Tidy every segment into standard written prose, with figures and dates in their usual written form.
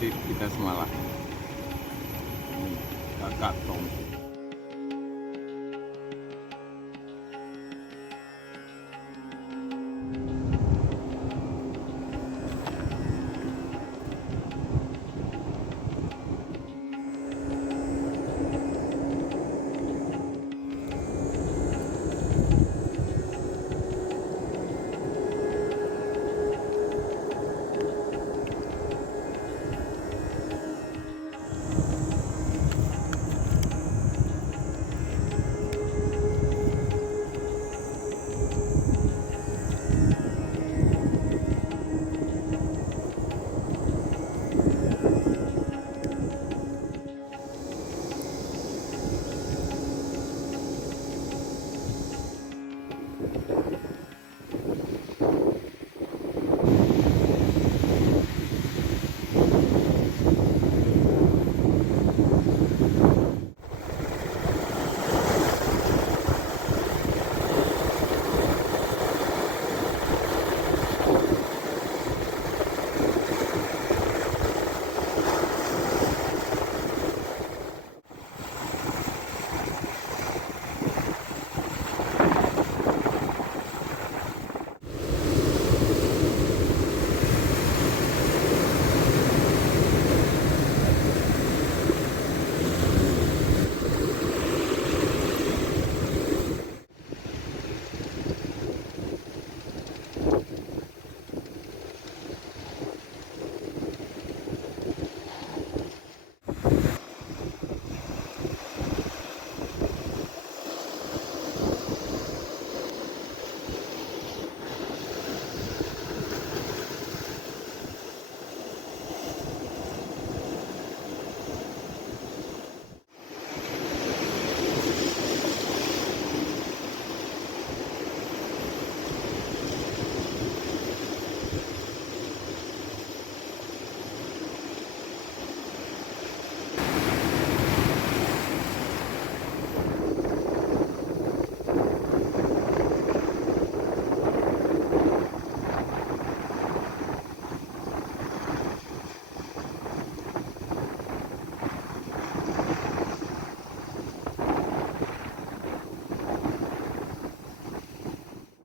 trip kita semalam. Ini kakak Tom.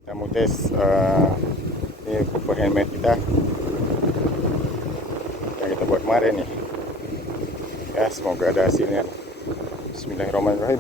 Kita mau tes ini pupuk handmade kita yang kita buat kemarin nih. Ya, semoga ada hasilnya. Bismillahirrahmanirrahim.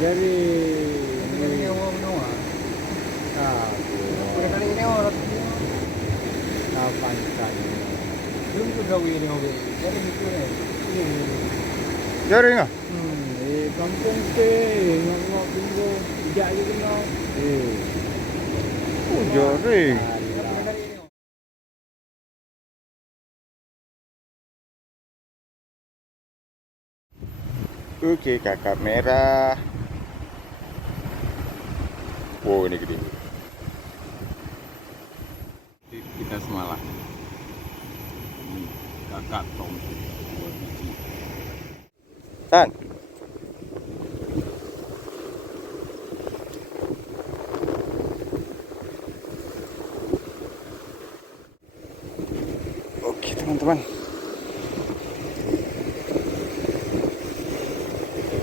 Jadi Ini awal menua. aku Kali ini orang kapan kali belum kegawi ini mobil. Jadi itu ya. Jaring ah. di kampung ke ngomong tunggu tidak gitu no. Jaring. Oke, kakap merah. Wow, ini gede. Kita kita semalam. Ini kakak Tom. Tan. Oke teman-teman.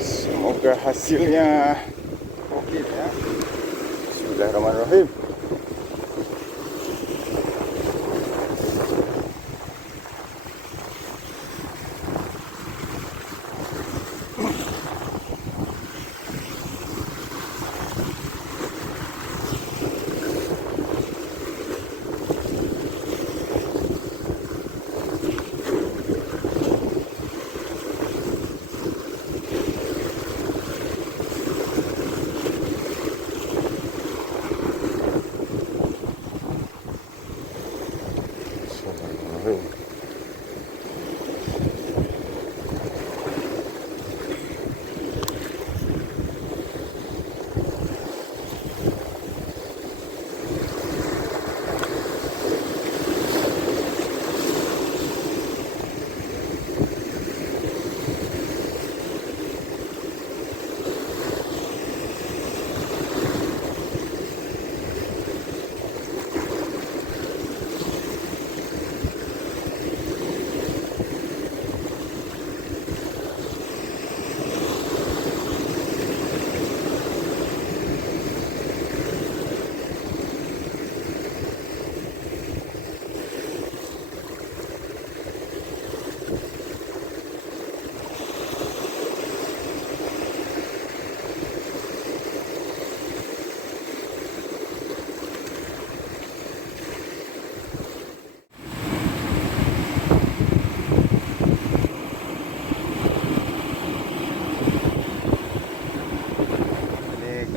Semoga hasilnya oke ya. Bismillahirrahmanirrahim.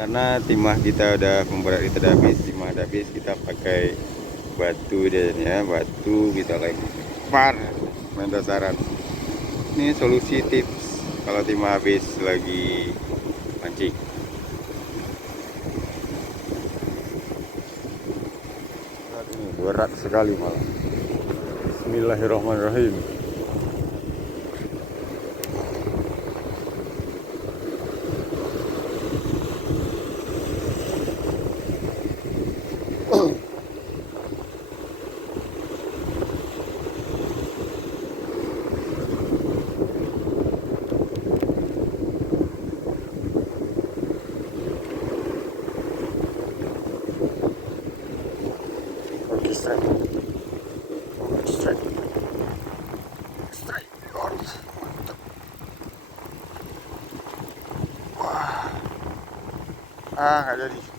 Karena timah kita udah memberat, kita udah habis, timah udah habis, kita pakai batu dan ya, batu kita lempar main dasaran. Ini solusi tips kalau timah habis lagi mancing. Ini berat sekali malah. Bismillahirrahmanirrahim. Strike. Mantap. Wah. Nggak jadi.